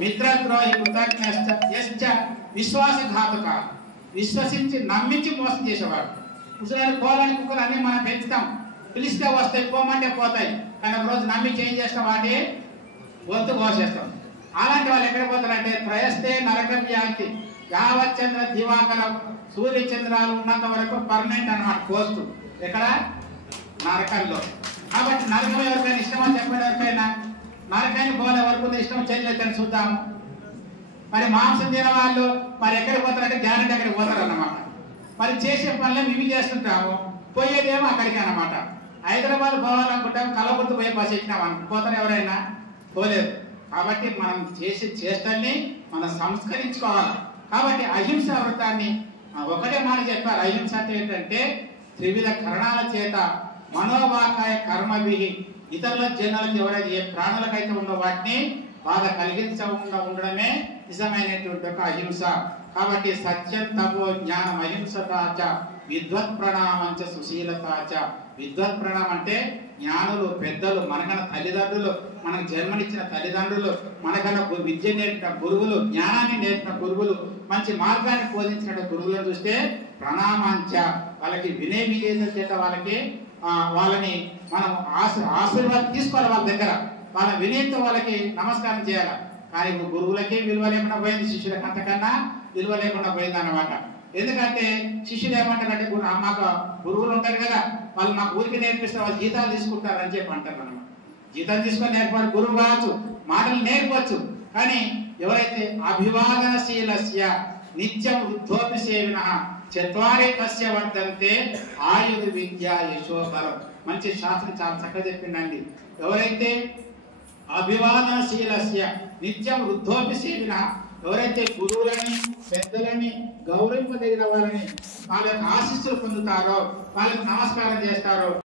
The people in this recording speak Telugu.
మిత్రద్రోహి కృతజ్ఞశ్చ విశ్వాసఘాతుక, విశ్వసించి నమ్మించి మోసం చేసేవాడు. ముసలాన్ని కోలని కుక్కలు అన్నీ మనం పెంచుతాం, పిలిస్తే వస్తాయి, పోమంటే పోతాయి, కానీ ఒక రోజు నమ్మించి ఏం చేస్తాం, వాటి గొంతు కోసేస్తాం. అలాంటి వాళ్ళు ఎక్కడ పోతారంటే త్రయస్తే నరకం వ్యాప్తి, యావచ్చంద్ర దివాకరం, సూర్యచంద్రాలు ఉన్నంత వరకు పర్మనెంట్ అన్నమాట పోస్టు ఎక్కడ, నరకంలో. కాబట్టి నరకం ఎవరికైనా ఇష్టమో చెప్పండి, ఎవరికైనా నరకాన్ని పోలే వరకు ఇష్టం చెల్లెని చూద్దాము. మరి మాంసం తిన వాళ్ళు మరి ఎక్కడికి పోతారంటే గ్యారెంటీ అక్కడికి పోతారు అన్నమాట. మరి చేసే పనులే మేము చేస్తుంటాము, పోయేదేమో అక్కడికి అన్నమాట. హైదరాబాద్ పోవాలనుకుంటాం, కలవకుర్తి పోయే బస్సు ఎక్కినాం పోతారు, ఎవరైనా పోలేదు. కాబట్టి మనం చేసే చేష్టల్ని మనం సంస్కరించుకోవాలి. కాబట్టి అహింస వృత్తాన్ని ఒకటే మాట చెప్పారు. అహింస అంటే ఏంటంటే త్రివిధ కరణాల చేత మనోవాకాయ కర్మభి ఇతరుల జనాలకు ఎవరైతే ఏ ప్రాణులకైతే ఉన్నో వాటిని బాధ కలిగించకుండా ఉండడమే నిజమైనటువంటి ఒక అహింస. కాబట్టి సత్యం తపో జ్ఞానం అహింసతాచ విద్వత్ ప్రణామంచ సుశీలతాచ. విద్వత్ ప్రణామం అంటే జ్ఞానులు, పెద్దలు, మనకన్నా తల్లిదండ్రులు, మనకు జన్మనిచ్చిన తల్లిదండ్రులు, మనకన్నా విద్య నేర్పిన గురువులు, జ్ఞానాన్ని నేర్పిన గురువులు, మంచి మార్గాన్ని బోధించిన గురువులను చూస్తే ప్రణామాంచ, వాళ్ళకి వినయ విధేయత చేత వాళ్ళని మనం ఆశీర్వాదం తీసుకోవాలి. వాళ్ళ దగ్గర వాళ్ళ వినయంతో వాళ్ళకి నమస్కారం చేయాలి. కానీ గురువులకే విలువ లేకుండా పోయింది, శిష్యులకు అంతకన్నా విలువ లేకుండా పోయింది అన్నమాట. ఎందుకంటే శిష్యులు ఏమంటారంటే మాకు గురువులు ఉంటారు కదా, వాళ్ళు మాకు ఊరికి నేర్పిస్తారు, వాళ్ళు జీతాలు తీసుకుంటారు అని చెప్పి అంటారు అన్నమాట. జీతాలు తీసుకొని నేర్పాలి, గురువు కావచ్చు, మాటలు నేర్పవచ్చు. కానీ ఎవరైతే అభివాదనశీలస్య నిత్యం వృద్ధోపి సేవిన చత్వారే తస్య వర్ధంతే ఆయుధ విద్య యశోబలం. మంచి శాస్త్రం చాలా చక్కగా చెప్పిందండి. ఎవరైతే అభివాదనశీలస్య నిత్యం వృద్ధోపి సేవిన, ఎవరైతే గురువులని, పెద్దలని గౌరవింపదగిన వాళ్ళని వాళ్ళ ఆశీస్సులు పొందుతారో, వాళ్ళకి నమస్కారం చేస్తారో,